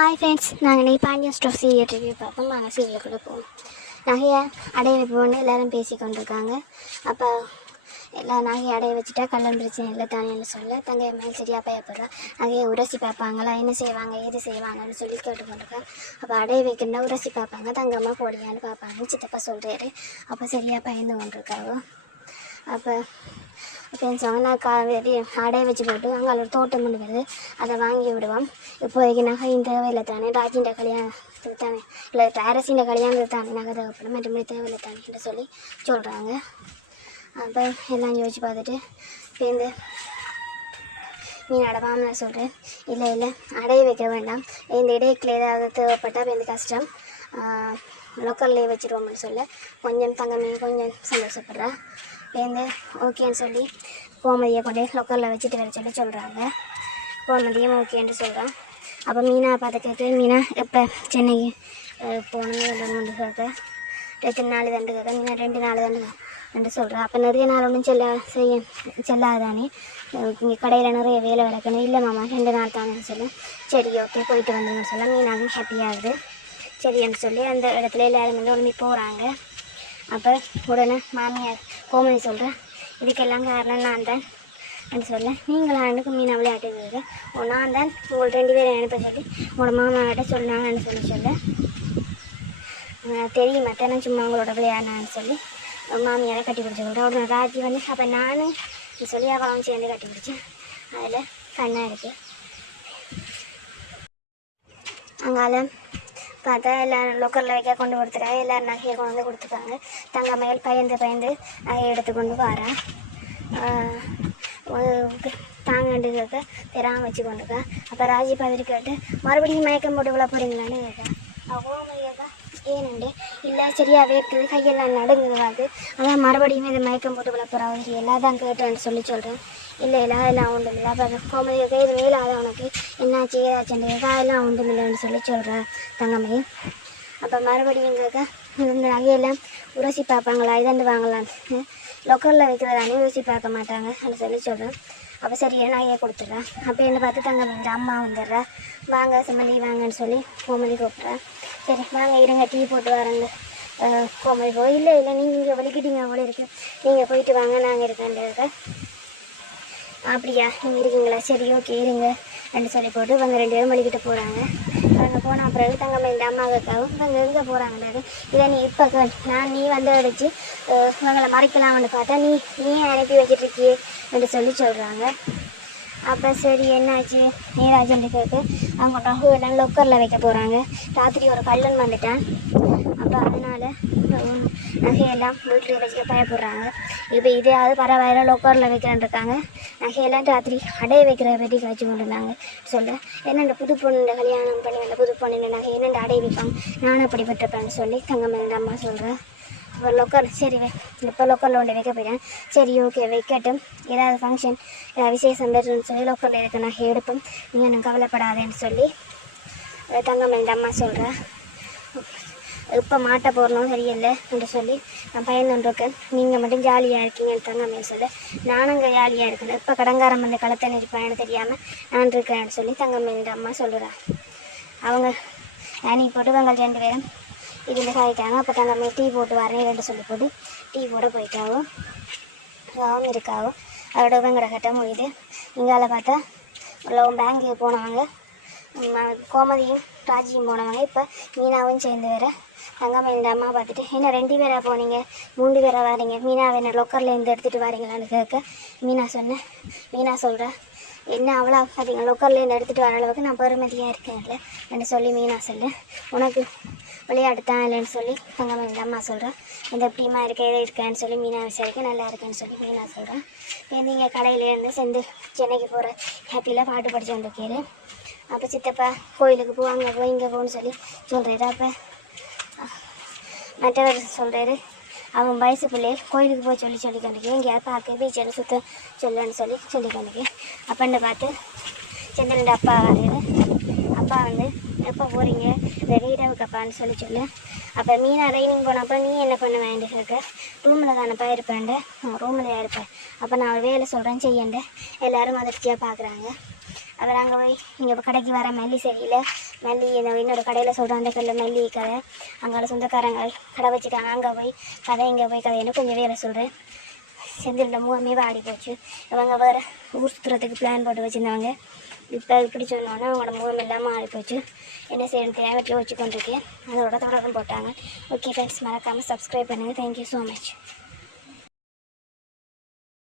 Hi friends, நாங்கள் இன்றைக்கி Pandian store serial review பார்ப்போம். நாங்கள் சீரியலுக்குள்ளே போவோம். நகையை அடைய வைப்போன்னு எல்லோரும் பேசி கொண்டிருக்காங்க. அப்போ எல்லாம் நகையை அடைய வச்சுட்டா கல்யாணம் பிரச்சனை இல்லை தானேன்னு சொல்ல தங்கை மேல் சரியாக பயப்படுறா. நகையை உரசி பார்ப்பாங்களா, என்ன செய்வாங்க, ஏது செய்வாங்கன்னு சொல்லி கேட்டுக்கொண்டிருக்கா. அப்போ அடைய வைக்கணுன்னா உரசி பார்ப்பாங்க, தங்கம்மா போடியான்னு பார்ப்பாங்கன்னு சித்தப்பா சொல்கிறாரு. அப்போ சரியாக பயந்து கொண்டிருக்காவோ. அப்போ சொன்னாங்க, நான் காவேரி அடைய வச்சு போட்டு அங்கே ஒரு தோட்டம் கொண்டு வருது, அதை வாங்கி விடுவோம். இப்போதைக்கு நகை தேவையில்லை தானே, ராஜின்ற கல்யாணத்துக்கு தானே, இல்லை அரசின்ற கல்யாணத்துக்கு தானே நகை தேவைப்படும், மற்றபடி தேவையில்லை தானேன்னு சொல்லி சொல்கிறாங்க. அப்போ எல்லாம் யோசிச்சு பார்த்துட்டு இப்போ இந்த மீனோட மாமனார் சொல்கிறேன், இல்லை இல்லை அடைய வைக்க வேண்டாம், இந்த இடைக்கில் ஏதாவது தேவைப்பட்டால் இப்போ இந்த கஷ்டம் லோக்கல்லே வச்சுருவோம்னு சொல்ல கொஞ்சம் தங்கமே கொஞ்சம் சந்தோஷப்படுறா. பேருந்து ஓகேன்னு சொல்லி கோமதியை கொண்டு லோக்கலில் வச்சுட்டு வர சொல்கிறாங்க. கோமதியும் ஓகேன்னு சொல்கிறான். அப்போ மீனா பார்த்து கேட்க, மீனா எப்போ சென்னைக்கு போகணுன்னு கேட்க, 2 நாள் தண்டு கேட்க, மீனா 2 நாள் தண்டு ரெண்டு சொல்கிறேன். அப்போ நிறைய நாள் ஒன்றும் செல்லாதானே, இங்கே கடையில் நிறைய வேலை கிடக்கணும். இல்லை மாமா 2 நாள் தானேன்னு சொல்ல, சரி ஓகே போயிட்டு வந்துங்கன்னு சொல்ல மீனாவும் ஹாப்பியாகுது. சரின்னு சொல்லி அந்த இடத்துல எல்லாரும் வந்து உடனே போகிறாங்க. அப்போ உடனே மாமியார் கோமதி சொல்கிறேன், இதுக்கெல்லாம் காரணம் நான் தான் அப்படின்னு சொல்ல, நீங்களாண்டுக்கு மீனை விளையாட்டுக்கு நான் தான் உங்கள் 2 பேரும் அனுப்ப சொல்லி உங்களோட மாமாவிட்ட சொன்னாங்கன்னு சொல்ல தெரியுமா தானே சும்மா உங்களோட விளையாடினான்னு சொல்லி மாமியாரை கட்டி பிடிச்சி சொல்கிறேன். உடனே ராஜி வந்து அப்போ நானும் சொல்லி அவன் சேர்ந்து கட்டி பிடிச்சேன். அதில் கண்ணாக இருக்குது. அங்கால பார்த்தா எல்லோரும் லோக்கலில் வைக்க கொண்டு கொடுத்துருக்காங்க. எல்லோரும் நகையை கொண்டு வந்து கொடுத்துருக்காங்க. தங்கமயில் பயந்து நகையை எடுத்து கொண்டு வரேன். தாங்கண்டு கேட்க தெராமல் வச்சு கொண்டுருக்கா. அப்போ ராஜி பார்த்துட்டு கேட்டு, மறுபடியும் மயக்கம் போட்டு விழ போகிறீங்களான்னு கேட்கேன். கோமதி கேட்கா, ஏனண்டு இல்லை சரியாகவே இருக்குது, கையெல்லாம் நடுங்குது, அதான் மறுபடியும் இதை மயக்கம் போட்டு விழ போகிறாங்க எல்லாம் தான் கேட்டேன்னு சொல்கிறேன். இல்லை எல்லாம் ஒன்றும் இல்லை. அப்போ கோமதி கேட்க, இது மேலாத உனக்கு என்னாச்சு ஏதாச்சுன்னு கேட்கா, எல்லாம் ஒன்றும் இல்லைன்னு சொல்கிறேன் தங்கம்மை. அப்போ மறுபடியும் கேட்க, இந்த நகையெல்லாம் உரசி பார்ப்பாங்களா, இதாண்டு வாங்கலான்னு லோக்கலில் வைக்கிறதானே உரசி பார்க்க மாட்டாங்க அப்படின்னு சொல்கிறேன். அப்போ சரியா நகையை கொடுத்துட்றேன். அப்போ என்னை பார்த்து தங்கம்மை அம்மா வந்துடுறா, வாங்க சம்மந்தி வாங்கன்னு சொல்லி கோமதி கூப்பிட்றேன். சரி வாங்க இருங்க டீ போட்டு வரேங்க கோமதி போ. இல்லை நீங்கள் இங்கே வலிக்கிட்டீங்க போல இருக்கு, நீங்கள் போயிட்டு வாங்க நாங்கள் இருக்கேன்ட்டு. அப்படியா நீங்கள் இருக்கீங்களா, சரி ஓகே இருங்க அப்படின்னு சொல்லி போட்டு இவங்க 2 பேரும் வலிக்கிட்டு போகிறாங்க. அவங்க போன பிறகு தங்கம்மை இந்த அம்மாவுக்காகவும் இவங்க எங்கே போகிறாங்கன்றது இதை நீ இப்போ நான் நீ வந்து அடித்து இவங்களை மறைக்கலாம்னு பார்த்தா நீ அனுப்பி வச்சிட்ருக்கியே என்று சொல்கிறாங்க. அப்போ சரி என்னாச்சு நீராஜன் கேட்க, அவங்க நகை எல்லாம் லொக்கரில் வைக்க போகிறாங்க. ராத்திரி ஒரு கல்லன் வந்துட்டான். அப்போ அதனால் நகையெல்லாம் வீட்டில் வச்சுக்க பயப்படுறாங்க. இப்போ இதையாவது பரவாயில்ல லொக்கரில் வைக்கிறேன்னு இருக்காங்க. நகையெல்லாம் ராத்திரி அடைய வைக்கிற பற்றி காய்ச்சி கொண்டு இருந்தாங்க சொல்ல, என்னென்ன புது பொண்ணு கல்யாணம் பண்ணி வந்த புது பொண்ணு நகை என்னென்ன அடைய வைப்பாங்க, நானும் அப்படிப்பட்டிருப்பேன்னு சொல்லி தங்கம்மை அம்மா சொல்கிறேன். இப்போ லொக்கர் சரி இப்போ லொக்கரில் ஒன்று வைக்க போயிட்டேன். சரி ஓகே வைக்கட்டும், ஏதாவது ஃபங்க்ஷன் ஏதாவது விசேஷம் வருதுன்னு சொல்லி லொக்கரில் இருக்க நகை எடுப்போம், நீங்கள் எனக்கு கவலைப்படாதேன்னு சொல்லி தங்கம்மை அம்மா சொல்கிறேன். இப்போ மாட்ட போடணும் சரியில்லை என்று சொல்லி நான் பயந்துருக்கேன், நீங்கள் மட்டும் ஜாலியாக இருக்கீங்கன்னு தங்கம்மை சொல்ல, நானும் இங்கே ஜாலியாக இருக்கேன், இப்போ கடங்காரம் வந்து களத்தை நிற்பான்னு தெரியாமல் நான் இருக்கேன்னு சொல்லி தங்கம்மை அம்மா சொல்கிறேன். அவங்க அணி போட்டு இவங்க 2 பேரும் இருந்து காய்க்காங்க. அப்போ தங்கம்மை டீ போட்டு வரேன் சொல்லி போட்டு டீ போட போயிட்டாவும் இருக்காவும் அதோட இவங்கட கட்ட முடியுது. இங்கால பார்த்தா பேங்க்கு போனவங்க கோமதியும் ராஜியும் போனவங்க இப்போ மீனாவும் சேர்ந்து வேற தங்கம்மை அம்மா பார்த்துட்டு, என்ன 2 பேராக போனீங்க 3 பேராக வரீங்க, மீனாவை என்ன லொக்கரில் இருந்து எடுத்துகிட்டு வரீங்களான்னு கேட்க மீனா சொல்கிறேன், என்ன அவ்வளோ பார்த்தீங்க லொக்கர்லேருந்து எடுத்துகிட்டு வர அளவுக்கு நான் பெருமதியாக இருக்கேன்ல என்று சொல்லி மீனா சொல்கிறேன். உனக்கு விளையாட்டு தான் இல்லைன்னு சொல்லி தங்கம்மை அம்மா சொல்கிறேன். இந்த எப்படிமா இருக்கேன்னு சொல்லி மீனா விசாரிக்க நல்லா இருக்கேன்னு சொல்லி மீனா சொல்கிறேன். நீங்கள் கடையிலேருந்து சேர்ந்து சென்னைக்கு போகிற ஹாப்பியில் பாட்டு படித்து வந்துருக்கீரு. அப்போ சித்தப்பா கோயிலுக்கு போ அங்கே போ இங்கே போன்னு சொல்லி சொல்கிறாரு. அப்போ மற்றவர் சொல்கிறாரு, அவன் வயசு பிள்ளைய கோயிலுக்கு போய் சொல்லி கண்டிக்கேன், எங்கேயாவது பார்க்க பீச்சில் சுத்த சொல்லன்னு சொல்லி கண்டிக்கேன். அப்பன்னு பார்த்து சந்திரன் அப்பா வர்றாரு. அப்பா வந்து எப்போ போகிறீங்க வீடாவுக்கு அப்பான்னு சொல்லி அப்போ மீனா ட்ரைனிங் போனப்போ நீ என்ன பண்ண வேண்டிய கேட்க, ரூமில் தானப்பா இருப்பேன்ண்டு, ரூமில் இருப்பேன். அப்போ நான் ஒரு வேலை சொல்கிறேன் செய்யண்டு. எல்லோரும் அதிர்ச்சியாக பார்க்குறாங்க. அவர் அங்கே போய் இங்கே கடைக்கு வர மல்லி சரியில்லை மல்லி இன்னொரு கடையில் சொல்கிறேன் அந்த கல்லில் மல்லி கதை அங்கே சொந்தக்காரங்க கடை வச்சுக்காங்க அங்கே போய் கதை இங்கே போய் கதைன்னு கொஞ்சம் வேலை சொல்கிறேன் செந்தில் மூணுமே வாடி போச்சு அவங்க வேறு ஊர் சுற்றுறதுக்கு பிளான் போட்டு வச்சுருந்தவங்க இப்போ இப்படி சொன்னோன்னே அவங்களோட முகம் இல்லாமல் ஆடி போச்சு என்ன செய்யணும் தேவைக்கு வச்சு கொண்டிருக்கேன் அதோட தொடர்ந்து போட்டாங்க ஓகே ஃப்ரெண்ட்ஸ் மறக்காமல் சப்ஸ்கிரைப் பண்ணுங்கள் தேங்க்யூ ஸோ மச்